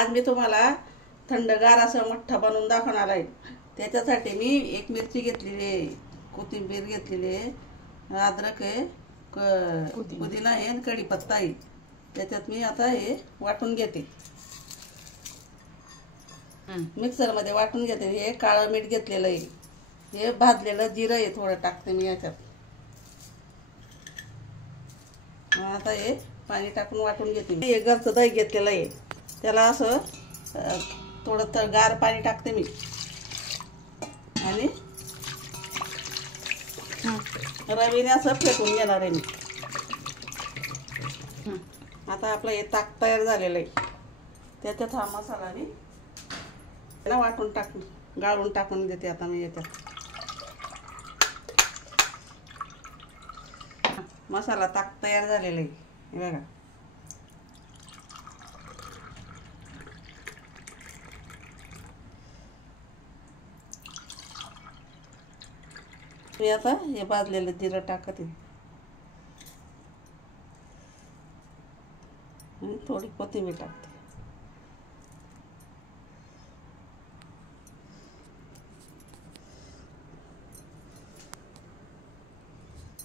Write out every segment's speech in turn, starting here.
आज मी तुम्हाला थंडगार असं मठ्ठा बनवून दाखवणार आहे। त्याच्यासाठी मी एक मिरची घेतलेली आहे, कोथिंबीर घेतलेली आहे, अद्रक आहे, पुदिना आहे आणि कढीपत्ता आहे। त्याच्यात मी आता हे वाटून घेते, मिक्सरमध्ये वाटून घेते। हे काळं मीठ घेतलेलं आहे, हे भाजलेलं जिरं आहे थोडं टाकते मी याच्यात। आता हे पाणी टाकून वाटून घेते। हे घरचं दही घेतलेलं आहे, त्याला असं थोडं गार पाणी टाकते मी आणि रवीने असं फेटून घेणार आहे मी। आता आपलं हे ताक तयार झालेलं आहे, त्याच्यात हा मसाला मी वाटून गाळून टाकून देते आता मी याच्यात। मसाला ताक तयार झालेला आहे, हे बघा। मी आता हे भाजलेलं जिरं टाकते आणि थोडी कोथिंबीर टाकते।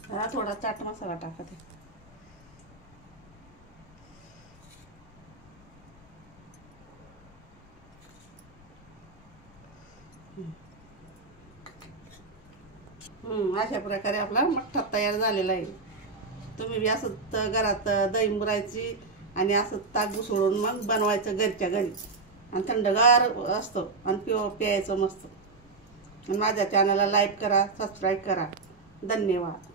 हा थोडा चाट मसाला टाकते। अशा प्रकारे आपला मठ्ठा तयार झालेला आहे। तुम्ही बी असं घरात दही मुरायची आणि असं ताक घुसळून मग बनवायचं घरच्या घरी, आणि थंडगार असतं आणि प्यायचं मस्त। माझ्या चॅनलला लाईक करा, सबस्क्राईब करा। धन्यवाद।